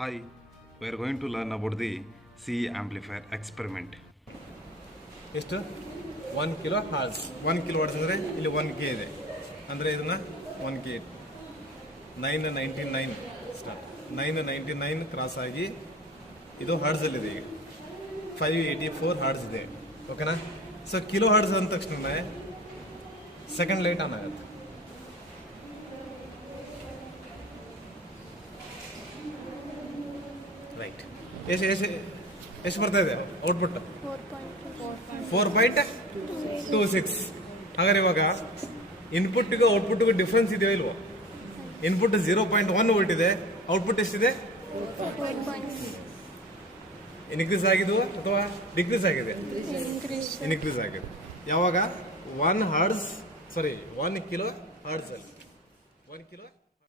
Hi, we are going to learn about the C amplifier experiment. ಎಷ್ಟು 1 kilo horse 1 kilo horse ಅಂದರೆ ಇಲ್ಲಿ 1 K ಇದೆ ಅಂದರೆ ಇದನ್ನ 1 ಕೆ 999 ಸ್ಟಾರ್ಟ್ 999 ಕ್ರಾಸ್ ಆಗಿ ಇದು ಹಾರ್ಟ್ಸಲ್ಲಿದೆ ಈಗ 584 ಹಾರ್ಟ್ಸ್ ಇದೆ ಓಕೆನಾ. ಸೊ ಕಿಲೋ ಹಾರ್ಟ್ಸ್ ಅಂದ ತಕ್ಷಣ ಸೆಕೆಂಡ್ ಲೈಟ್ ಆನ್ ಆಗುತ್ತೆ. ರೈಟ್ ಎಷ್ಟು ಬರ್ತಾ ಇದೆ ಔಟ್ಪುಟ್ 4.26. ಹಾಗಾದ್ರೆ ಇವಾಗ ಇನ್ಪುಟ್ಗೂ ಔಟ್ಪುಟ್ಗೂ ಡಿಫ್ರೆನ್ಸ್ ಇದೆಯೋ ಇಲ್ವೋ? ಇನ್ಪುಟ್ 0.1 ವೋಲ್ಟ್ ಇದೆ, ಔಟ್ಪುಟ್ ಎಷ್ಟಿದೆ? ಇನ್ಕ್ರೀಸ್ ಆಗಿದ್ದು ಅಥವಾ ಡಿಕ್ರೀಸ್ ಆಗಿದೆ? ಇನ್ಕ್ರೀಸ್ ಆಗಿದೆ. ಯಾವಾಗ 1 ಕಿಲೋ ಹರ್ಟ್ಸ್ ಅಲ್ಲಿ 1 ಕಿಲೋ